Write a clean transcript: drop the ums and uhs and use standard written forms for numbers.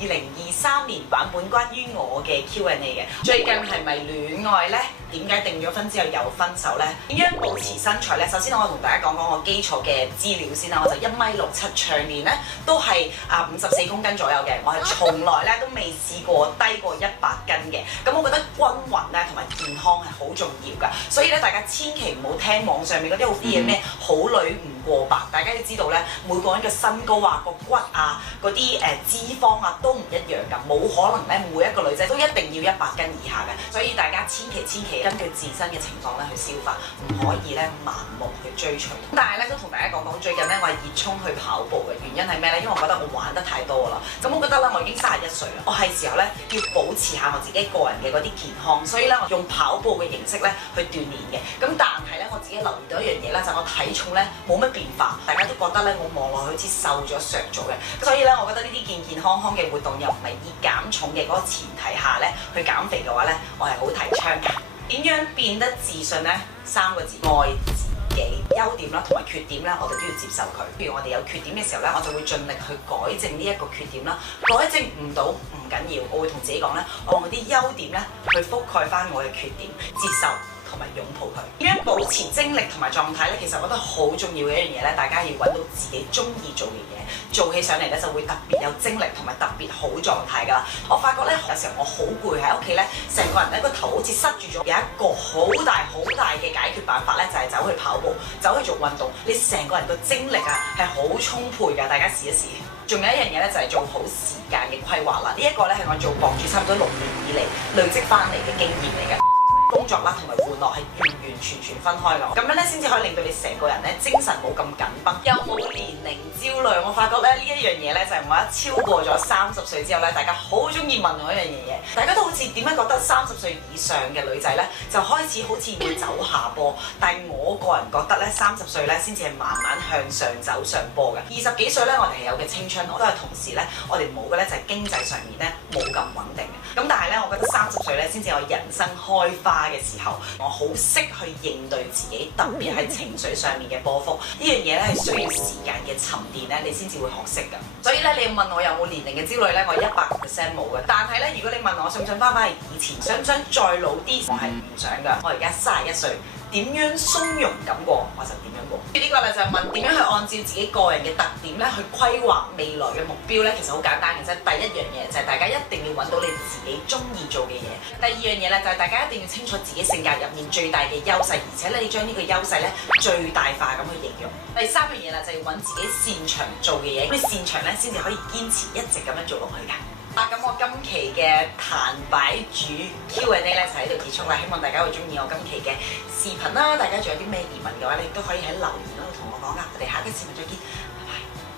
2023年版本關於我嘅 Q&A 嘅。最近係咪戀愛呢？點解訂咗婚之後又分手呢？點樣保持身材呢？首先我同大家講講我基礎嘅資料先啦。我就1.67米，長年呢都係54公斤左右嘅。我係從來咧都未試過低過100斤嘅。咁我覺得均勻咧同埋健康係好重要㗎。所以咧大家千祈唔好聽網上面嗰啲好啲嘢咩好女唔過百。大家要知道咧，每個人嘅身高啊、個骨啊、嗰啲脂肪啊都唔一樣㗎。冇可能咧每一個女仔都一定要100斤以下嘅。所以大家千祈根據自身嘅情況咧去消化，唔可以咧盲目去追隨。但係咧都同大家講講，最近咧我係熱衷去跑步嘅原因係咩咧？因為我覺得我玩得太多啦。咁我覺得咧我已經31歲啦，我係時候咧要保持下我自己個人嘅嗰啲健康，所以咧我用跑步嘅形式咧去鍛鍊嘅。咁但係咧我自己留意到一樣嘢咧，就係我體重咧冇乜變化，大家都覺得咧我望落去好似瘦咗削咗嘅。所以咧我覺得呢啲健健康康嘅活動又唔係以減重嘅嗰個前提下咧去減肥嘅話咧，我係好提倡嘅。點樣變得自信呢？3個字：愛自己。優點啦同埋缺點咧，我哋都要接受佢。譬如我哋有缺點嘅時候咧，我就會盡力去改正呢一個缺點啦。改正唔到唔緊要，我會同自己講咧，我用嗰啲優點咧去覆蓋翻我嘅缺點，接受同埋擁抱佢。點樣保持精力同埋狀態咧？其實我覺得好重要嘅一樣嘢咧，大家要揾到自己中意做嘅嘢，做起上嚟咧就會特別有精力同埋特別好狀態㗎啦。我發覺咧有時候我好攰喺屋企咧，成個人咧個頭好似塞住咗，有一個好大嘅解決辦法咧，就係走去跑步，走去做運動，你成個人個精力啊係好充沛㗎，大家試一試。仲有一樣嘢咧，就係做好時間嘅規劃啦。呢一個咧係我做博主差唔多6年以嚟累積翻嚟嘅經驗嚟㗎。工作啦同埋玩樂係完全分開㗎，咁樣咧先至可以令到你成個人咧精神冇咁緊繃，又冇年齡焦慮。我發覺咧呢一樣嘢咧就係我一超過咗30歲之後咧，大家好中意問我一樣嘢，大家都好似點樣覺得30歲以上嘅女仔咧就開始好似會走下坡，但係我個人覺得咧30歲咧先至係慢慢向上走上坡嘅。20幾歲咧我哋係有嘅青春，我都係同時咧我哋冇嘅咧就係經濟上面咧冇咁穩定嘅。咁但係咧我覺得30歲咧先至有人生開花嘅時候，我好識去應對自己，特別係情緒上面嘅波幅。呢樣嘢咧係需要時間嘅沉澱咧，你先至會學識㗎。所以咧，你要問我有冇年齡嘅焦慮咧，我100%冇嘅。但係咧，如果你問我想唔想翻返去以前，想唔想再老啲，我係唔想㗎。我而家31歲，點樣鬆容咁過我就點樣過。呢個咧就係問點樣去按照自己個人嘅特點咧去規劃未來嘅目標咧，其實好簡單嘅啫。第一樣嘢就係大家一定要揾到你自己中意做嘅嘢。第二樣嘢咧就係大家一定要清楚自己性格入面最大嘅優勢，而且咧你將呢個優勢咧最大化咁去應用。第三樣嘢啦就係揾自己擅長做嘅嘢，咁你擅長咧先至可以堅持一直咁樣做落去㗎。咁我今期嘅彈擺主 Q&A 咧就喺度結束啦，希望大家會中意我今期嘅視頻啦。大家仲有啲咩疑問嘅話，你都可以喺留言嗰度同我講㗎。我哋下一期視頻再見，拜拜。